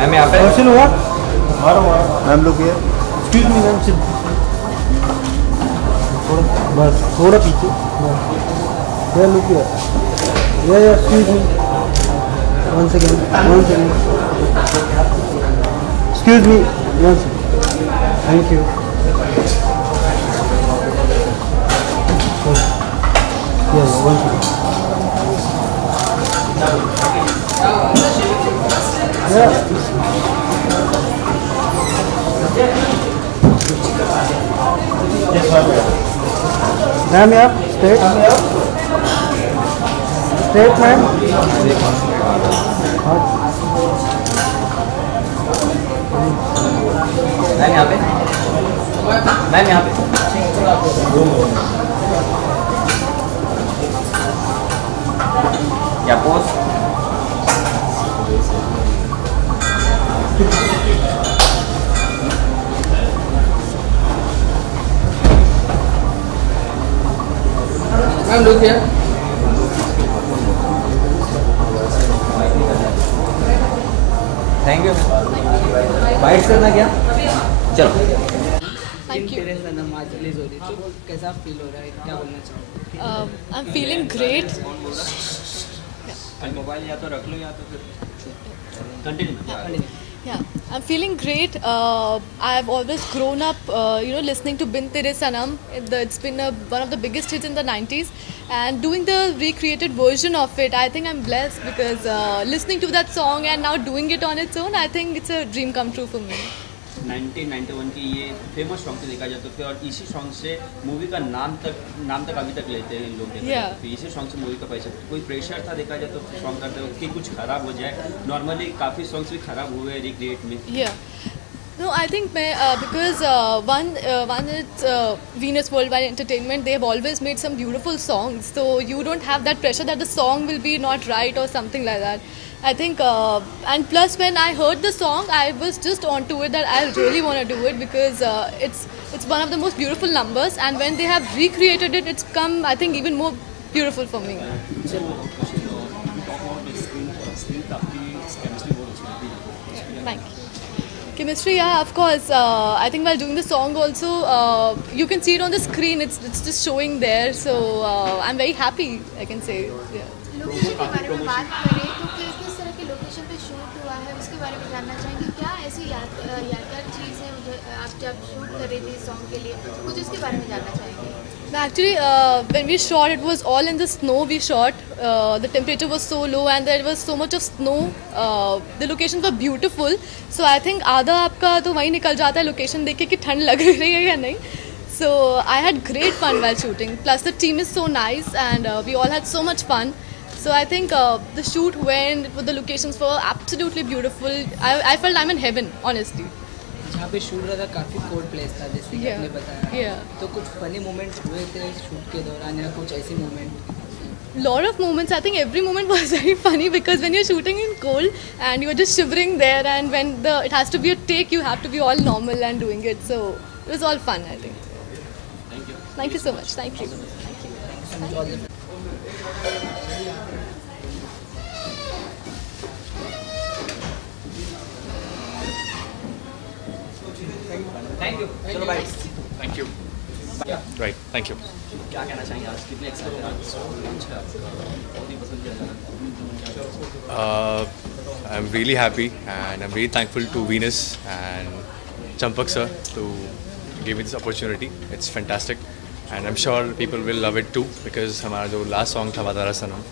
Ma'am यहाँ पे Person what? Ma'am look here. Excuse me ma'am sit. थोड़ा बस थोड़ा पीछे. Yeah look here. Yeah excuse me. Once again. Excuse me. Once. Thank you. Yeah once again. Yeah. Ma'am आप straight ma'am ma'am यहाँ पे ma'am यहाँ पे क्या pose ma'am look here. Thank you bite करना क्या चलो थैंक यू। सनम आज रिलीज हो रही है तो कैसा फील हो रहा है, क्या बोलना चाहोगे? I am feeling great. Mobile या तो रख लो या तो फिर continue. Yeah, I'm feeling great. I've always grown up, listening to Bin Tere Sanam. It's been one of the biggest hits in the 90s. And doing the recreated version of it, I think I'm blessed because listening to that song and now doing it on its own, I think it's a dream come true for me. 1991 की ये famous song से देखा जाए तो फिर और इसी song से मूवी का नाम तक अभी तक लेते हैं इन लोग तो इसी सॉन्ग से मूवी का पैसा कोई प्रेशर था देखा जाए तो सॉन्ग करते वक्त कि कुछ खराब हो जाए. नॉर्मली काफ़ी सॉन्ग्स भी खराब हुए हैं रिक्रिएट में. No, I think because one it's Venus Worldwide Entertainment. They have always made some beautiful songs, so you don't have that pressure that the song will be not right or something like that. I think, and plus when I heard the song, I was just onto it that I really want to do it because it's one of the most beautiful numbers, and when they have recreated it, it's come I think even more beautiful for me. Thank you. Chemistry, yeah, of course. I think while doing the song also, you can see it on the screen. It's just showing there. So I'm very happy, I can say. Yeah. Location के बारे में बात करें तो किस तरह के location पे शूट हुआ है उसके बारे में जानना चाहेंगे. क्या ऐसी यादगार चीज़ है जो आप जब शूट कर रहे थे सॉन्ग के लिए कुछ इसके बारे में जानना चाहेंगे. Actually, when we shot, it was all in the snow. We shot. The temperature was so low, and there was so much of snow. The locations were beautiful. So I think आधा आपका तो वहीं निकल जाता है location देख के कि ठंड लग रही है या नहीं. So I had great fun while shooting. Plus the team is so nice, and we all had so much fun. So I think the shoot went. The locations were absolutely beautiful. I felt I'm in heaven, honestly. जहाँ पे shoot रहा था काफ़ी cold place था जैसे कि आपने बताया. तो कुछ फनी मोमेंट्स हुए थे शूट के दौरान या कुछ ऐसी moment? Lot of moments. I think every moment was very funny because when you're shooting in cold and you're just shivering there, and when it has to be a take, you have to be all normal and doing it. So it was all fun, I think. Thank you. Thank you so much. Thank you. Thank you. All the thank you चलो bye. Thank you. Right, thank you. क्या कहना चाहेंगे आज कितने excited बहुत ही पसंद किया I'm really happy and I'm really thankful to Venus and Champak sir to give me this opportunity. It's fantastic and I'm sure people will love it too because हमारा जो last song था वादा सनम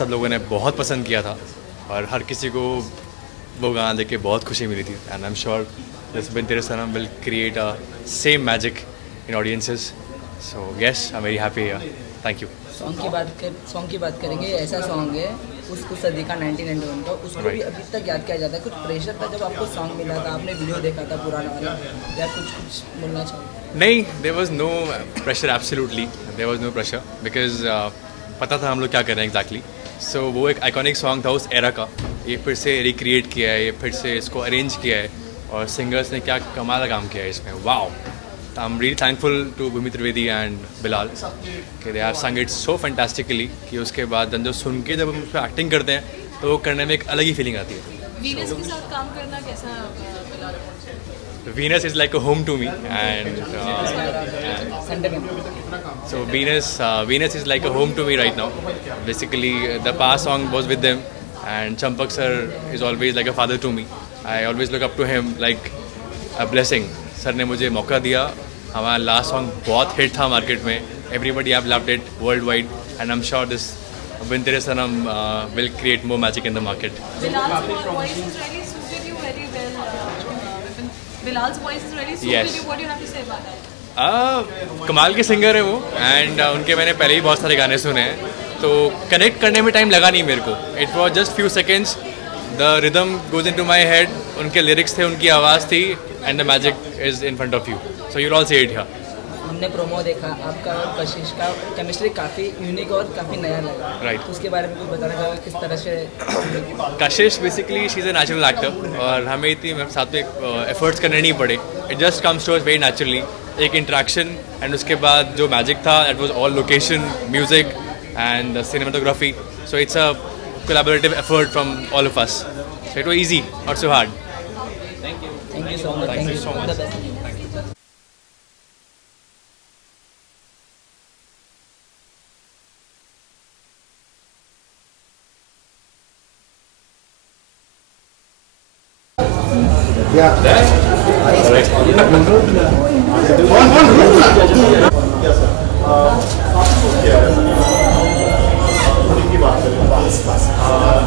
सब लोगों ने बहुत पसंद किया था और हर किसी को वो गाना देख के बहुत खुशी मिली थी. And I'm sure this Bin Tere Sanam will create a same magic in audiences. So yes, I'm very happy here. Thank you. Song की बात करेंगे. ऐसा सॉन्ग है उस सदी का 1991 का, उसको भी अभी तक याद किया जाता है. कुछ प्रेशर था जब आपको सॉन्ग मिला था, आपने वीडियो देखा था पुराना वाला, या कुछ बोलना चाहोगे? नहीं, there was no pressure. Absolutely, there was no pressure because पता था हम लोग क्या कर रहे हैं exactly. So वो एक आइकॉनिक सॉन्ग था उस एरा का, ये फिर से रिक्रिएट किया है, ये फिर से इसको अरेंज किया है और सिंगर्स ने क्या कमाल का काम किया है इसमें. Wow, I am really thankful to Bhumi Trivedi and Bilal कि they have sang it so fantastically कि उसके बाद जो सुन के जब हम उस पर एक्टिंग करते हैं तो वो करने में एक अलग ही फीलिंग आती है. वीनस के साथ काम करना कैसा मिला? Venus is like a home to me, and so Venus is like a home to me right now. Basically, the past song was with them, and Champak sir is always like a father to me. I always look up to him like a blessing. Sir ने मुझे मौका दिया. हमारा last song बहुत hit था market में. Everybody have loved it worldwide, and I'm sure this Bin Tere Sanam will create more magic in the market. Bilal's voice is really suited you. What do you have to say about that? कमाल के singer है वो, and उनके मैंने पहले ही बहुत सारे गाने सुने हैं, तो कनेक्ट करने में टाइम लगा नहीं मेरे को. It was just few seconds, the rhythm goes in to my head, उनके लिरिक्स थे, उनकी आवाज़ थी, and the magic is in front of you. So you all see it here. हमने प्रोमो देखा, आपका और कशिश का केमिस्ट्री काफ़ी यूनिक और काफ़ी नया लगा. राइट. उसके बारे में कुछ बताना चाहोगे किस तरह से? Kashish basically she is a natural actor, और हमें इतनी साथ में एफर्ट्स करने नहीं पड़े. It just comes to us very naturally. एक इंट्रैक्शन, एंड उसके बाद जो मैजिक था that was all location, music and cinematography. So it's a collaborative effort from all of us. So it was easy, not so hard. Thank you so much. Thank you so much.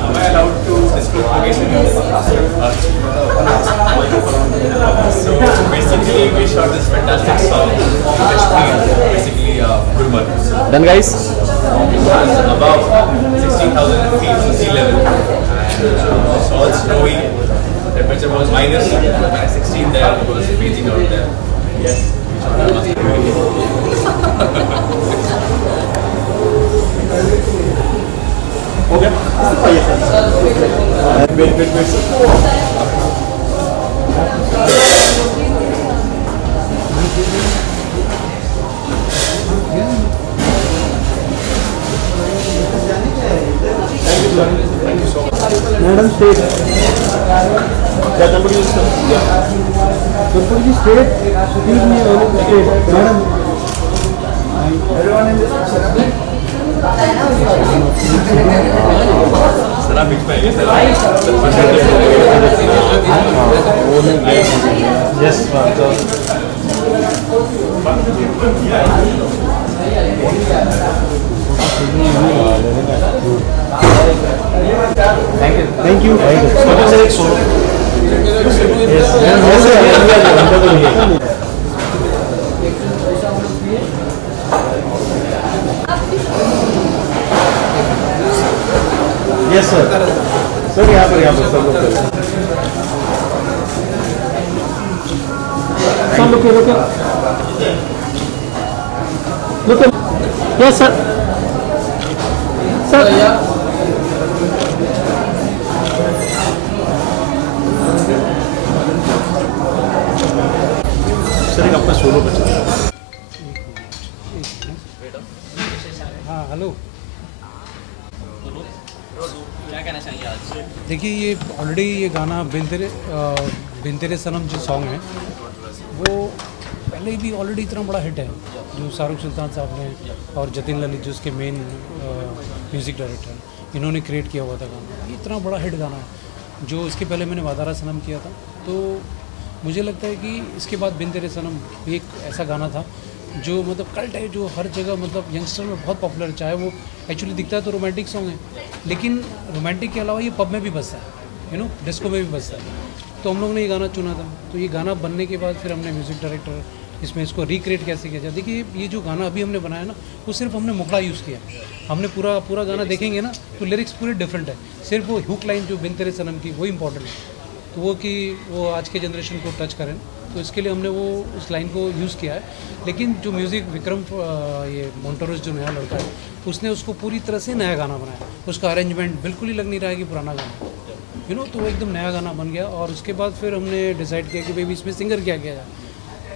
Am I allowed to disclose location? So basically, we shot this fantastic song, basically Gulmarg. Done, guys. Above 16,000 feet from sea level, and it's all snowy. Temperature was minus 16 there. It was freezing out there. Yes. Okay. Wait. Madam, straight. Yeah, somebody is yeah. Somebody straight. Excuse me, straight. Madam. Everyone in this. Sir, आप बीच में आइए sir. Yes, Thank you. Yes, sir. Sir, यहाँ पर सब लोग करें. Some look. Yes, sir. Sir. Sir, एक आपका सोलो बचा है. हाँ, हेलो. क्या कहना चाहेंगे आज? देखिए, ये ऑलरेडी ये गाना बिन तेरे सनम जो सॉन्ग है वो पहले भी ऑलरेडी इतना बड़ा हिट है, जो शाहरुख सुल्तान साहब ने और जतिन ललित जो उसके मेन म्यूज़िक डायरेक्टर, इन्होंने क्रिएट किया हुआ था गाना. ये इतना बड़ा हिट गाना है, जो इसके पहले मैंने वादारा सनम किया था. तो मुझे लगता है कि इसके बाद बिन तेरे सनम एक ऐसा गाना था जो मतलब कल्ट है, जो हर जगह मतलब यंगस्टर में बहुत पॉपुलर है. चाहे वो एक्चुअली दिखता है तो रोमांटिक सॉन्ग है, लेकिन रोमांटिक के अलावा ये पब में भी बजता है, डिस्को में भी बजता है. तो हम लोग ने ये गाना चुना था. तो ये गाना बनने के बाद फिर हमने म्यूज़िक डायरेक्टर इसमें इसको रिक्रिएट कैसे किया जाए. देखिए, ये जो गाना अभी हमने बनाया ना, वो सिर्फ हमने मुखड़ा यूज़ किया. हमने पूरा गाना देखेंगे ना तो लिरिक्स पूरे डिफरेंट है. सिर्फ वो हुक लाइन जो बिन तेरे सनम की वो इम्पॉर्टेंट है, तो वो कि वो आज के जनरेशन को टच करें, तो इसके लिए हमने वो उस लाइन को यूज़ किया है. लेकिन जो म्यूज़िक विक्रम ये मोंटोरोस जो नया लड़का है, उसने उसको पूरी तरह से नया गाना बनाया. उसका अरेंजमेंट बिल्कुल ही लग नहीं रहा है कि पुराना गाना, तो वो एकदम नया गाना बन गया. और उसके बाद फिर हमने डिसाइड किया कि भाई इसमें सिंगर क्या किया जाए.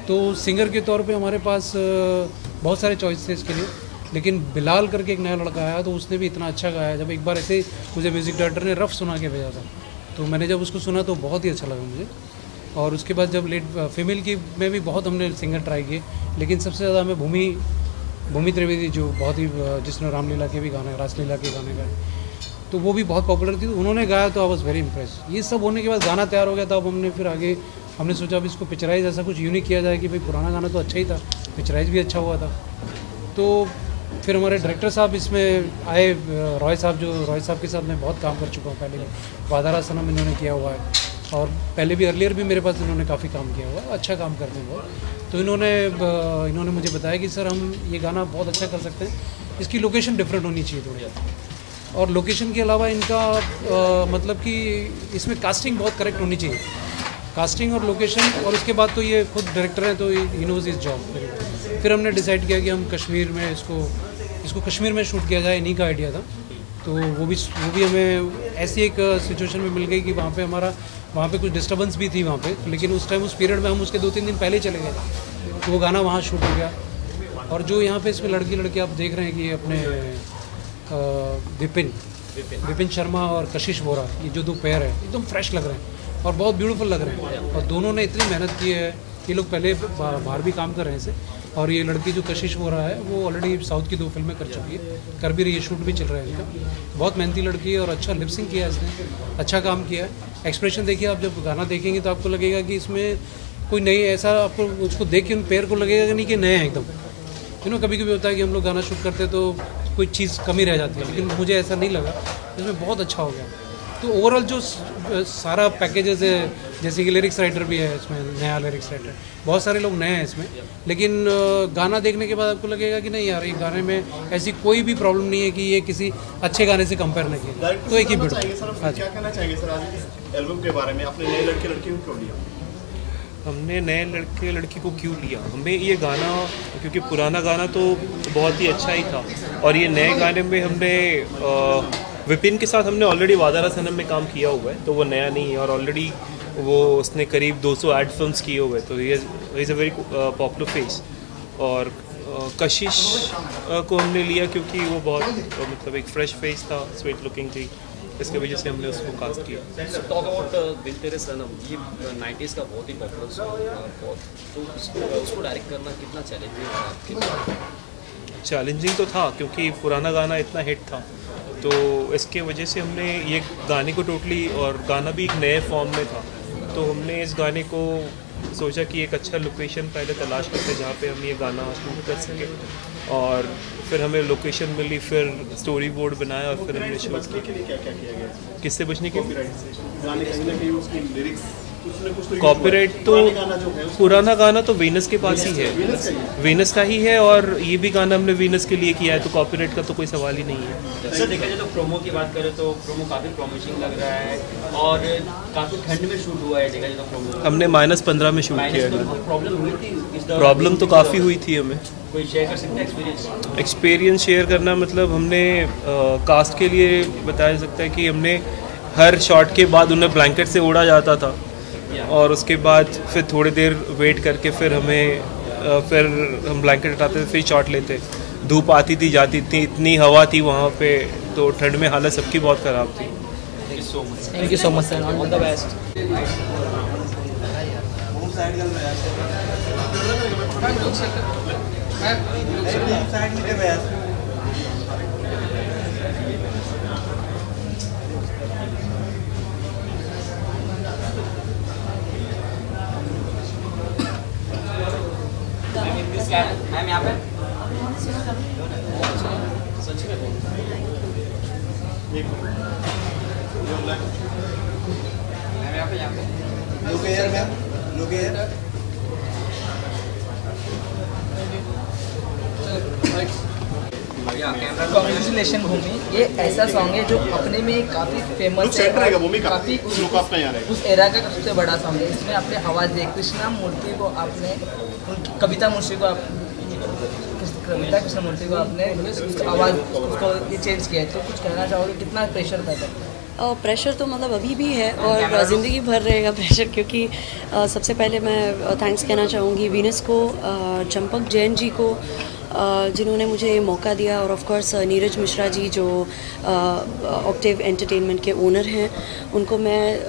तो सिंगर के तौर पे हमारे पास बहुत सारे चॉइस थे इसके लिए, लेकिन बिलाल करके एक नया लड़का आया, तो उसने भी इतना अच्छा गाया. जब एक बार ऐसे मुझे म्यूज़िक डायरेक्टर ने रफ सुना के भेजा था, तो मैंने जब उसको सुना तो बहुत ही अच्छा लगा मुझे। और उसके बाद जब लेट फीमेल की में भी बहुत हमने सिंगर ट्राई किए, लेकिन सबसे ज़्यादा हमें भूमि त्रिवेदी जो बहुत ही जिसने रामलीला के भी गाने, रासलीला के गाने गाए, तो वो भी बहुत पॉपुलर थी, उन्होंने गाया तो आई वॉज वेरी इम्प्रेस। ये सब होने के बाद गाना तैयार हो गया था। अब हमने फिर आगे हमने सोचा अब इसको पिक्चराइज ऐसा कुछ यूनिक किया जाए कि भाई पुराना गाना तो अच्छा ही था, पिक्चराइज भी अच्छा हुआ था। तो फिर हमारे डायरेक्टर साहब इसमें आए, रॉय साहब के साथ मैं बहुत काम कर चुका हूँ पहले भी। वादारा सनम इन्होंने किया हुआ है और पहले भी अर्लियर भी मेरे पास इन्होंने काफ़ी काम किया हुआ है, अच्छा काम करते हैं बहुत। तो इन्होंने मुझे बताया कि सर हम ये गाना बहुत अच्छा कर सकते हैं, इसकी लोकेशन डिफरेंट होनी चाहिए थोड़ी। और लोकेशन के अलावा इनका मतलब कि इसमें कास्टिंग बहुत करेक्ट होनी चाहिए, कास्टिंग और लोकेशन। और उसके बाद तो ये खुद डायरेक्टर हैं तो ही नोज इस जॉब। फिर हमने डिसाइड किया कि हम कश्मीर में इसको कश्मीर में शूट किया जाए, इन्हीं का आइडिया था। तो वो भी हमें ऐसी एक सिचुएशन में मिल गई कि वहाँ पे कुछ डिस्टर्बेंस भी थी वहाँ पे, लेकिन उस पीरियड में हम उसके 2-3 दिन पहले चले गए, तो वो गाना वहाँ शूट हो गया। और जो यहाँ पे इसमें लड़के आप देख रहे हैं कि अपने विपिन शर्मा और कशिश बोरा, ये जो 2 पेयर है एकदम फ्रेश लग रहे हैं और बहुत ब्यूटीफुल लग रहे हैं। और दोनों ने इतनी मेहनत की है, ये लोग पहले बाहर भी काम कर रहे हैं इसे। और ये लड़की जो कशिश हो रहा है वो ऑलरेडी साउथ की 2 फिल्में कर चुकी है, कर भी रही है, शूट भी चल रहा है इनका। बहुत मेहनती लड़की है और अच्छा लिपसिंग किया है इसने, अच्छा काम किया है। एक्सप्रेशन देखिए आप, जब गाना देखेंगे तो आपको लगेगा कि इसमें कोई नई ऐसा, आपको उसको देख के उन पेयर को लगेगा कि नहीं कि नए हैं एकदम। कभी कभी होता है कि हम लोग गाना शूट करते हैं तो कोई चीज़ कमी रह जाती है, लेकिन मुझे ऐसा नहीं लगा, इसमें बहुत अच्छा हो गया। तो ओवरऑल जो सारा पैकेजेस है, जैसे कि लिरिक्स राइटर भी है इसमें, नया लिरिक्स राइटर, बहुत सारे लोग नए हैं इसमें, लेकिन गाना देखने के बाद आपको लगेगा कि नहीं यार, ये गाने में ऐसी कोई भी प्रॉब्लम नहीं है कि ये किसी अच्छे गाने से कंपेयर नहीं किया। तो एक ही बिट। क्या कहना चाहेंगे सर आज इस एल्बम के बारे में? आपने नए लड़के को क्यों लिया? हमने नए लड़के को क्यों लिया? हमें ये गाना, क्योंकि पुराना गाना तो बहुत ही अच्छा ही था, और ये नए गाने में हमने विपिन के साथ हमने ऑलरेडी वादारा सनम में काम किया हुआ है, तो वो नया नहीं है। और ऑलरेडी उसने करीब 200 एड फिल्म्स किए हुए, तो ये is a very popular face. और कशिश को हमने लिया क्योंकि वो बहुत मतलब एक फ्रेश फेस था, स्वीट लुकिंग थी, इसकी वजह से हमने उसको कास्ट किया। टॉक अबाउट दिल तेरे सनम, ये 90s का बहुत ही पॉपुलर सॉन्ग, तो उसको डायरेक्ट करना कितना चैलेंजिंग था आपके लिए? चैलेंजिंग तो था क्योंकि पुराना गाना इतना हिट था, तो इसके वजह से हमने ये गाने को टोटली, और गाना भी एक नए फॉर्म में था, तो हमने इस गाने को सोचा कि एक अच्छा लोकेशन पहले तलाश करते जहाँ पे हम ये गाना शूट कर सके। और फिर हमें लोकेशन मिली, फिर स्टोरी बोर्ड बनाया और फिर हमने शूट किया। किससे बचने के? कॉपीराइट तो पुराना गाना तो वीनस के पास ही है, वीनस का ही है, और ये भी गाना हमने वीनस के लिए किया है, तो कॉपीराइट का तो कोई सवाल ही नहीं है। सर देखा जाए तो प्रोमो की बात करें तो प्रोमो काफ़ी प्रॉमिसिंग लग रहा है और काफ़ी ठंड में शूट हुआ है। देखा जाए तो प्रोमो हमने -15 में शूट किया है। प्रॉब्लम हुई थी? प्रॉब्लम तो काफ़ी हुई थी हमें। कोई शेयर कर सकते हैं एक्सपीरियंस शेयर करना? मतलब हमने कास्ट के लिए बताया जा सकता है कि हमने हर शॉट के बाद उन्हें ब्लैंकेट से ओढ़ा जाता था, और उसके बाद फिर थोड़ी देर वेट करके फिर हम ब्लैंकेट हटाते थे, फिर शॉट लेते। धूप आती थी जाती थी, इतनी हवा थी वहाँ पे, तो ठंड में हालत सबकी बहुत ख़राब थी। Thank you so much sir, all the best. Ma'am यहाँ पे कॉन्ग्रेचुलेशन भूमि, ये ऐसा सॉन्ग है जो अपने में काफ़ी फेमस है, काफ़ी उस एरा का सबसे बड़ा सॉन्ग है। इसमें आपने आवाज़ दी, कृष्णा मूर्ति को आपने, कविता कृष्णमूर्ति को आपने आवाज़ उसको ये चेंज किया है, तो कुछ कहना चाहोगे? कितना प्रेशर था? प्रेशर तो मतलब अभी भी है और ज़िंदगी भर रहेगा प्रेशर, क्योंकि सबसे पहले मैं थैंक्स कहना चाहूँगी वीनस को, चंपक जैन जी को जिन्होंने मुझे ये मौका दिया, और ऑफ कोर्स नीरज मिश्रा जी जो ऑक्टेव एंटरटेनमेंट के ओनर हैं, उनको मैं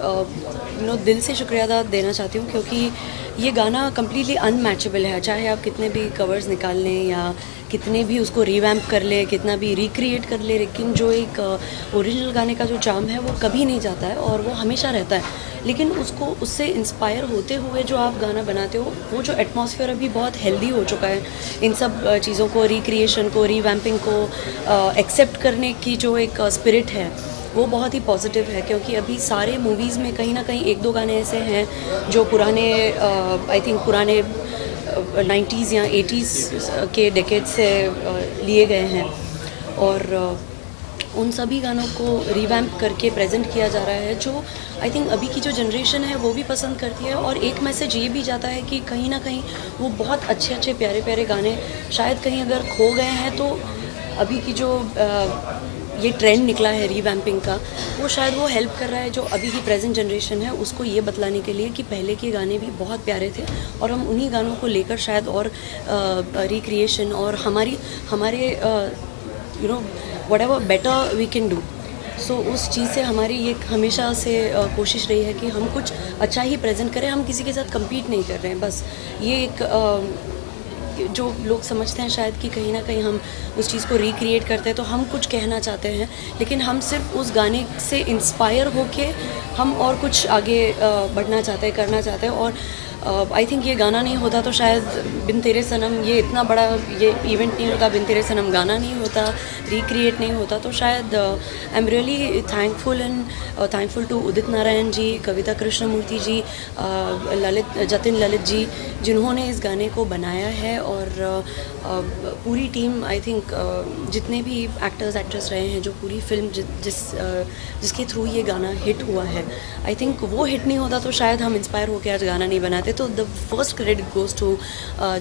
दिल से शुक्रिया अदा देना चाहती हूँ, क्योंकि ये गाना कम्प्लीटली अनमैचेबल है। चाहे आप कितने भी कवर्स निकाल लें या कितने भी उसको रिवैम्प कर ले, कितना भी रिक्रिएट कर ले, लेकिन जो एक ओरिजिनल गाने का जो चार्म है वो कभी नहीं जाता है और वो हमेशा रहता है। लेकिन उससे इंस्पायर होते हुए जो आप गाना बनाते हो, वो जो एटमॉस्फेयर अभी बहुत हेल्दी हो चुका है, इन सब चीज़ों को, रिक्रिएशन को, रिवैम्पिंग को एक्सेप्ट करने की जो एक स्पिरिट है, वो बहुत ही पॉजिटिव है। क्योंकि अभी सारे मूवीज़ में कहीं ना कहीं एक दो गाने ऐसे हैं जो पुराने आई थिंक पुराने 90s या 80s के डेकेड से लिए गए हैं, और उन सभी गानों को रिवैम्प करके प्रेजेंट किया जा रहा है, जो आई थिंक अभी की जो जनरेशन है वो भी पसंद करती है। और एक मैसेज ये भी जाता है कि कहीं ना कहीं वो बहुत अच्छे अच्छे प्यारे प्यारे गाने शायद कहीं अगर खो गए हैं, तो अभी की जो ये ट्रेंड निकला है रीवैम्पिंग का, वो शायद वो हेल्प कर रहा है जो अभी की प्रेजेंट जनरेशन है उसको ये बतलाने के लिए कि पहले के गाने भी बहुत प्यारे थे, और हम उन्हीं गानों को लेकर शायद और रिक्रिएशन और हमारे whatever better we can do, सो उस चीज़ से हमारी ये हमेशा से कोशिश रही है कि हम कुछ अच्छा ही प्रेजेंट करें। हम किसी के साथ कम्पीट नहीं कर रहे हैं, बस ये एक जो लोग समझते हैं शायद कि कहीं ना कहीं हम उस चीज़ को रिक्रिएट करते हैं तो हम कुछ कहना चाहते हैं, लेकिन हम सिर्फ उस गाने से इंस्पायर होके हम और कुछ आगे बढ़ना चाहते हैं, करना चाहते हैं। और आई थिंक ये गाना नहीं होता तो शायद बिन तेरे सनम ये इतना बड़ा ये इवेंट नहीं होता, बिन तेरे सनम गाना नहीं होता, रिक्रिएट नहीं होता, तो शायद I am really thankful and thankful to Udit Narayan ji, Kavita Krishnamurthy ji, Jatin Lalit ji, जिन्होंने इस गाने को बनाया है, और पूरी टीम आई थिंक जितने भी एक्टर्स एक्ट्रेस रहे हैं, जो पूरी फिल्म जिसके थ्रू ये गाना हिट हुआ है, आई थिंक वो हिट नहीं होता तो शायद हम इंस्पायर होकर आज गाना नहीं बनाते। तो the first credit goes to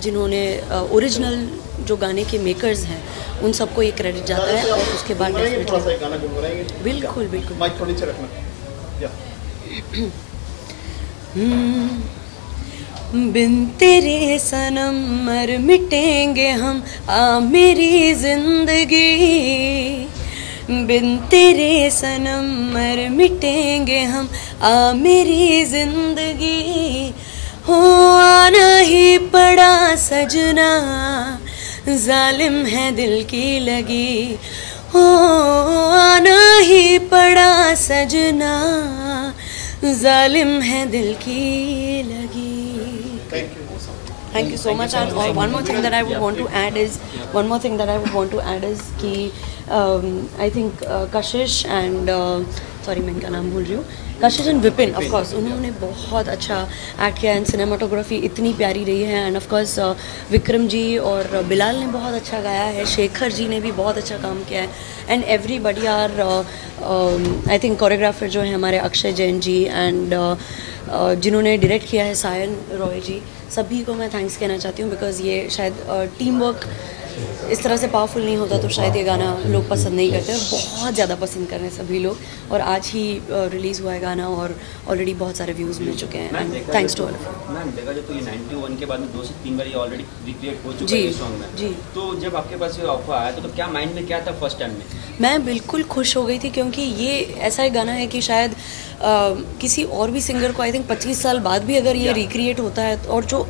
जिन्होंने ओरिजिनल जो गाने के मेकर्स हैं उन सबको ये क्रेडिट जाता है। और उसके बाद बिल्कुल बिल्कुल बिन तेरे सनम मर मिटेंगे हम, आ मेरी जिंदगी, बिन तेरे सनम मर मिटेंगे हम, आ मेरी जिंदगी, हो आना ही पड़ा सजना, जालिम है दिल की लगी, हो आना ही पड़ा सजना, जालिम है दिल की लगी। Thank you so much. And one more thing that I would want to add is कि I think Kashish and sorry मैं इनका नाम भूल रही हूँ, कशिश एंड विपिन ऑफ कोर्स उन्होंने बहुत अच्छा एक्ट किया, एंड सिनेमाटोग्राफी इतनी प्यारी रही है, end of course Vikram ji और बिलाल ने बहुत अच्छा गाया है, शेखर जी ने भी बहुत अच्छा काम किया है, and everybody are I think choreographer जो है हमारे अक्षय जैन जी, एंड जिन्होंने डायरेक्ट किया है सायन रॉय जी, सभी को मैं थैंक्स कहना चाहती हूँ, बिकॉज़ ये शायद टीम वर्क इस तरह से पावरफुल नहीं होता तो शायद ये गाना लोग पसंद नहीं करते, और बहुत ज़्यादा पसंद कर रहे हैं सभी लोग, और आज ही रिलीज़ हुआ है गाना और ऑलरेडी बहुत सारे व्यूज़ मिल चुके हैं, and thanks to all. Ma'am देखा जाए तो ये 91 के बाद में 2 से 3 बार ये ऑलरेडी रिक्रिएट हो चुका है सॉन्ग में जी, तो जब आपके पास ये ऑफर आया तो क्या माइंड में क्या था फर्स्ट टाइम में? मैं बिल्कुल खुश हो गई थी, क्योंकि ये ऐसा एक गाना है कि शायद किसी और भी सिंगर को आई थिंक 25 साल बाद भी अगर ये रिक्रिएट होता है, और जो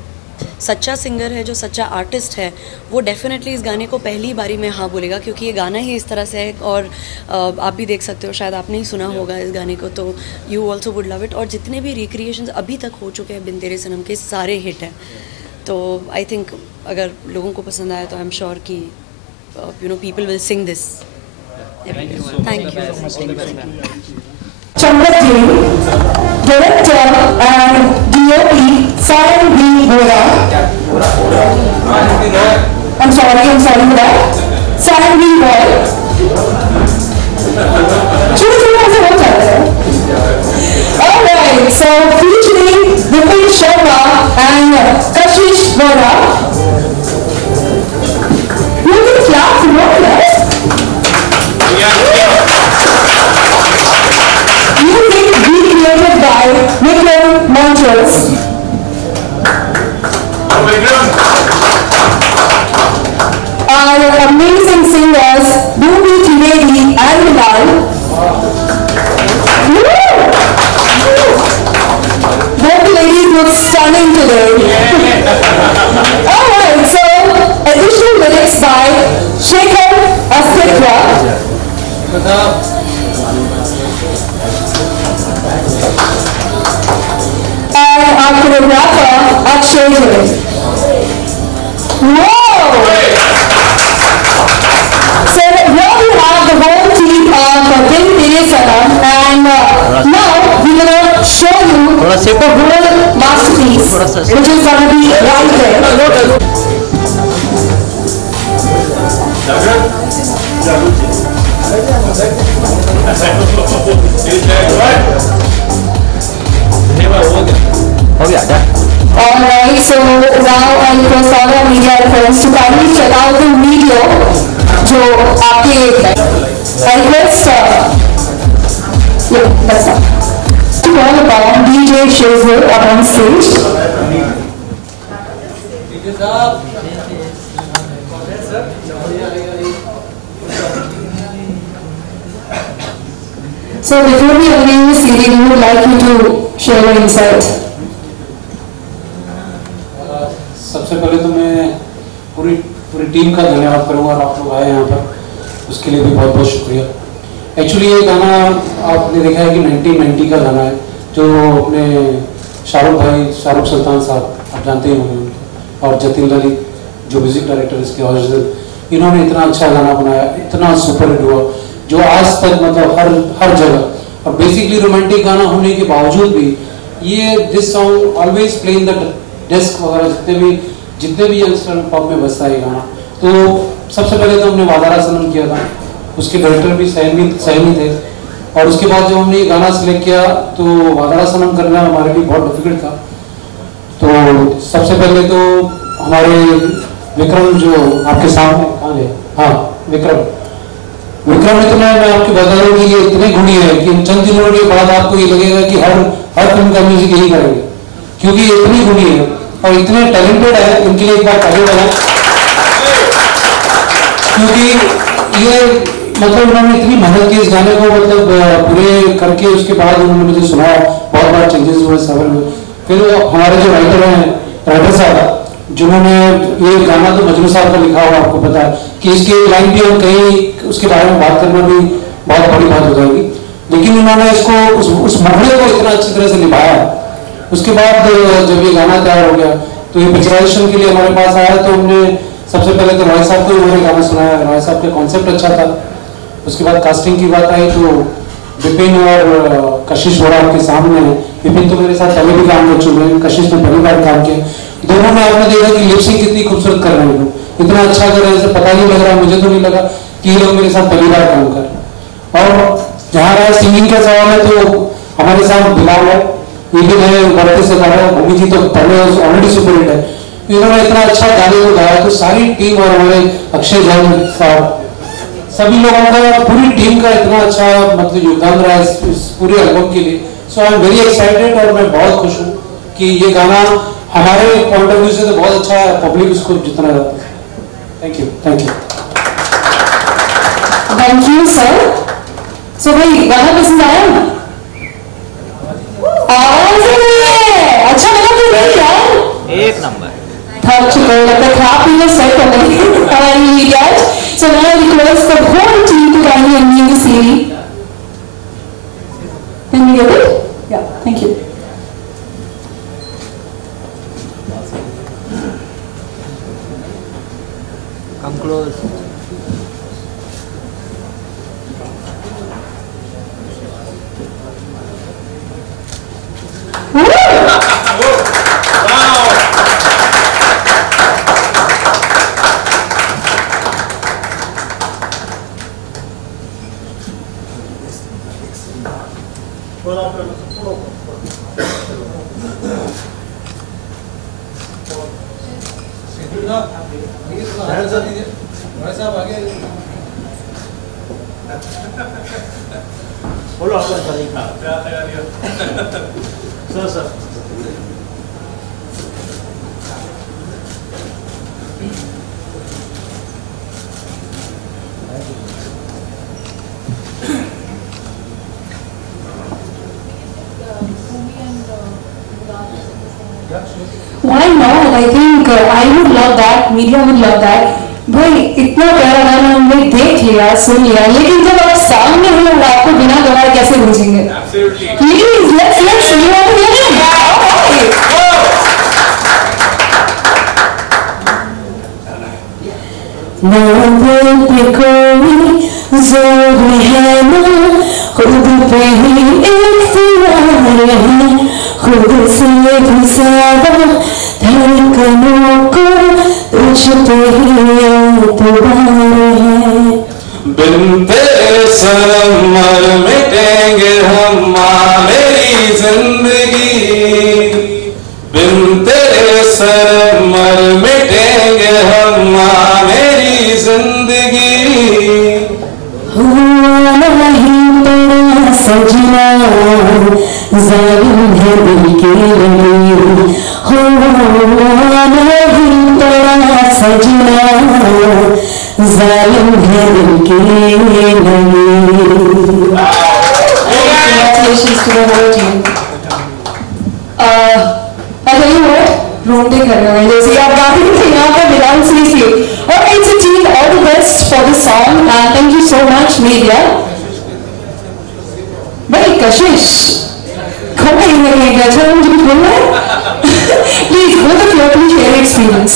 सच्चा सिंगर है, जो सच्चा आर्टिस्ट है, वो डेफिनेटली इस गाने को पहली बारी में हाँ बोलेगा, क्योंकि ये गाना ही इस तरह से है, और आप भी देख सकते हो, शायद आपने ही सुना होगा इस गाने को, तो you also would love it. और जितने भी रिक्रिएशंस अभी तक हो चुके हैं बिन तेरे सनम के, सारे हिट हैं, तो आई थिंक अगर लोगों को पसंद आया तो आई एम श्योर कि people will sing this. Thank you. Champak ji, director and DOP Sayan V Vora, I'm sorry for that, Sayan V Vora, छोटे ऐसे हो जाता है। Alright, so featuring Vipin Sharma and Kashish Vora, you can clap for more, yes? Recreated by Vikram Montrose. amazing singers, Bhumi Trivedi and Bilal. Both the ladies look stunning today. Alright, so additional lyrics by Shekhar Astitra. And our choreographer, Akshay Jain. Whoa! So here we have the whole team of Bin Tere Sanam, and now we're going to show you the whole masterpiece, which is going to be right there. Alright, so now I request all our media friends to kindly check out the video जो आपके I request that's all. To call upon DJ Shizu up on stage. So before we begin the CD, we would like you to share your insight. सबसे पहले तो मैं पूरी team का धन्यवाद करूँगा और आप लोग आए यहाँ पर उसके लिए भी बहुत बहुत शुक्रिया। एक्चुअली ये गाना आपने देखा है कि 1990 का गाना है जो अपने शाहरुख सुल्तान साहब आप जानते ही होंगे उनके, और जतिन ललित जो म्यूजिक डायरेक्टर इसके ओरिजिनल, इन्होंने इतना अच्छा गाना बनाया, इतना सुपर हिट हुआ जो आज तक मतलब हर जगह, और बेसिकली रोमांटिक गाना होने के बावजूद भी ये this song always play in the desk वगैरह जितने भी यंगस्टर पॉप में बजता है गाना। तो सबसे पहले तो हमने वादारा सनम किया था, उसके डायरेक्टर भी सहमी थे, और उसके बाद जब हमने ये गाना सिलेक्ट किया तो वादारा सनम करना हमारे लिए बहुत डिफिकल्ट था। तो सबसे पहले तो हमारे विक्रम जो आपके सामने हाँ विक्रम इतना मैं आपको बता दूं कि ये इतने गुणी है कि चंद दिनों के बाद आपको ये लगेगा कि हर फिल्म का म्यूजिक यही करेंगे, क्योंकि ये इतनी गुणी है और इतने टैलेंटेड है। इनके लिए एक बार ताली बजाएं, क्योंकि ये मतलब उन्होंने इतनी मेहनत की इस गाने को मतलब पूरे करके उसके बाद उन्होंने मुझे सुनाया, बहुत बार चेंजेस हुए सफर में। फिर हमारे जो राइटर साहब जिन्होंने ये गाना तो मजनू साहब का लिखा हुआ, आपको पता है कि इसके लाइन भी हम कहीं उसके बारे में बात करना भी बहुत बड़ी बात हो जाएगी, लेकिन उन्होंने इसको उस मुखड़े को इतना अच्छी तरह से निभाया। उसके बाद जब ये गाना तैयार हो गया तो ये पिक्चराइजेशन के लिए हमारे पास आया, तो हमने सबसे पहले तो रॉय साहब को उन्होंने गाना सुनाया, रॉय साहब का कॉन्सेप्ट अच्छा था। उसके बाद कास्टिंग की बात आई तो विपिन और कशिश बोरा आपके सामने है। विपिन तो मेरे साथ पहले भी काम कर चुके हैं, कशिश ने पहली बार काम किया। दोनों में आपने देखा कि लिपसिंग कितनी खूबसूरत कर रहे हैं, इतना अच्छा कर रहे हैं, पता नहीं लग रहा, मुझे तो नहीं लगा कि ये लोग मेरे साथ पहली बार काम कर। और जहाँ रहा सिंगिंग का सवाल है तो हमारे साथ बिलाल है, ये भी नए बढ़ते से गा रहे हैं, भूमि जी तो पहले ऑलरेडी सुपर हिट है, इन्होंने इतना अच्छा गाने को गाया। तो सारी टीम और हमारे अक्षय जैन साहब सभी लोगों का पूरी टीम का इतना अच्छा मतलब योगदान रहा है इस पूरे एल्बम के लिए। सो आई एम वेरी एक्साइटेड और मैं बहुत खुश हूँ कि ये गाना हमारे पॉइंट ऑफ व्यू से तो बहुत अच्छा है, पब्लिक उसको जितना रहता है। Thank you sir. सो भाई गाना पसंद आया? अच्छा लगा तो नहीं यार, एक नंबर थक चुके हैं, लगता है खा पी लो सेट हो गई हमारी media. So now I request the whole team to kindly unmute the CD. Can we get it? Yeah, thank you. Come close. बोलो sir sir Why not? I think I would love that. Media would love that. भाई इतना प्यारा गाना हमने देख लिया, सुन लिया, लेकिन जब आप सामने हो आपको बिना गवाए कैसे भेजेंगे? Please, let's you want to hear it? ना दिल पे कोई जोर है ना, खुद पे ही इख्तियार है, खुद से भी ज्यादा धड़कनों को तुझ पे ही एतबार है। बिन तेरे सनम मर मिटेंगे हम मेरी जिंदगी, बिन तेरे सनम मर मिटेंगे हम मेरी जिंदगी। हुआ नहीं तेरा सजना जालिम है दिल के लिए, हुआ नहीं तेरा सजना जालिम है दिल के लिए। Congratulations to the whole team. I tell you what, रोंदे कर रहे हैं जैसे आप गा रही थी यहाँ पर Bilal CC. Alright, so team, all the best for the song and thank you so much, media. भाई कशिश, कौन है ये media? चलो मुझे कुछ बोलना है? Please, both of you please share experience.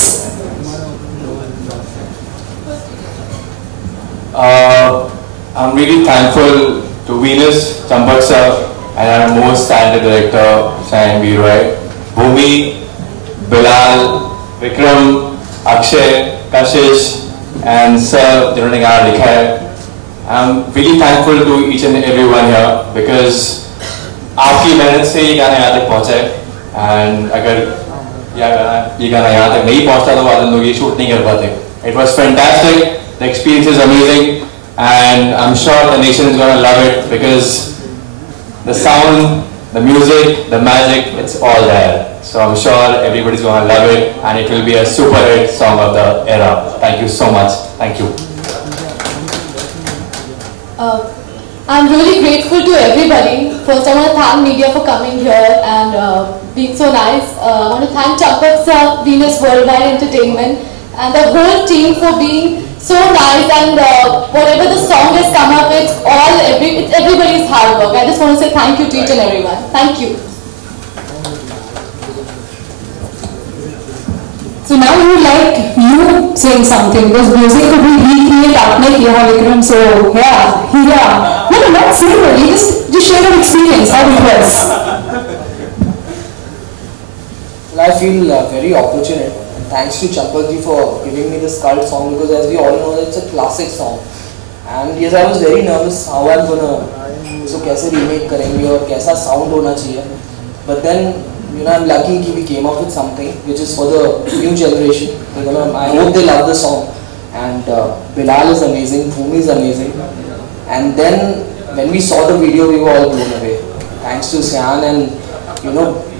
I'm really thankful to Venus, Champak sir, and our most talented director, Shine Veeroy, Bhumi, Bilal, Vikram, Akshay, Kashish, and Sir, जिन्होंने गाना लिखा है. I'm really thankful to each and everyone here because आपकी मेहनत से ये गाना यहाँ तक पहुँचा है. And अगर ये गाना यहाँ तक नहीं पहुँचता तो बाद लोग ये शूट नहीं कर पाते. It was fantastic. The experience is amazing, and I'm sure the nation is gonna love it because the sound, the music, the magic, it's all there. So I'm sure everybody's gonna love it, and it will be a super hit song of the era. Thank you so much. Thank you. I'm really grateful to everybody. First, I want to thank media for coming here and being so nice. I want to thank Champak sir, Venus Worldwide Entertainment, and the whole team for being so nice. And whatever the song has come up, it's everybody's hard work. I just want to say thank you to each and everyone. Thank you. So now we would like you saying something because music could be recreated आपने किया Vikram, so yeah. No, not say really, just share your experience, how it was. Well, I feel very fortunate. Thanks to Champak ji for giving me this cult song because as we all know it's a classic song. And yes, I was very nervous how I'm gonna so कैसे remake करेंगे और कैसा sound होना चाहिए. But then I'm lucky that we came up with something which is for the new generation. I hope they love the song. And Bilal is amazing, Bhumi is amazing. And then when we saw the video, we were all blown away. Thanks to Syan and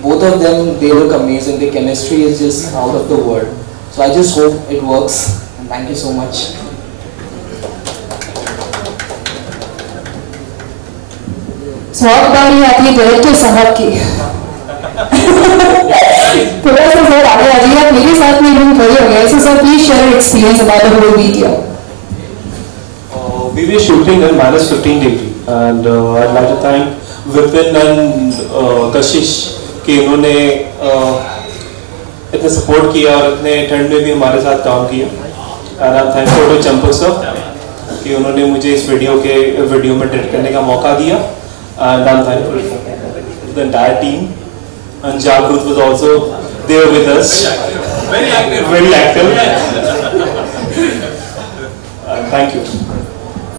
both of them, they look amazing. The chemistry is just out of the world. So I just hope it works. And thank you so much. So अब बारी आती है director साहब की. थोड़ा सा sir आगे आ जाइए, मेरे साथ में रूम खड़े हो गए. So sir, please share your experience about the whole video. We were shooting in -15 degree, and I'd like to thank Vipin and Kashish कि उन्होंने इतना सपोर्ट किया और इतने ठंड में भी हमारे साथ काम किया. And I'm thankful to Champak sir कि उन्होंने मुझे इस वीडियो में डायरेक्ट करने का मौका दिया. And I'm thankful to the entire team. And Jagrut was also there with us. Very active. Thank you.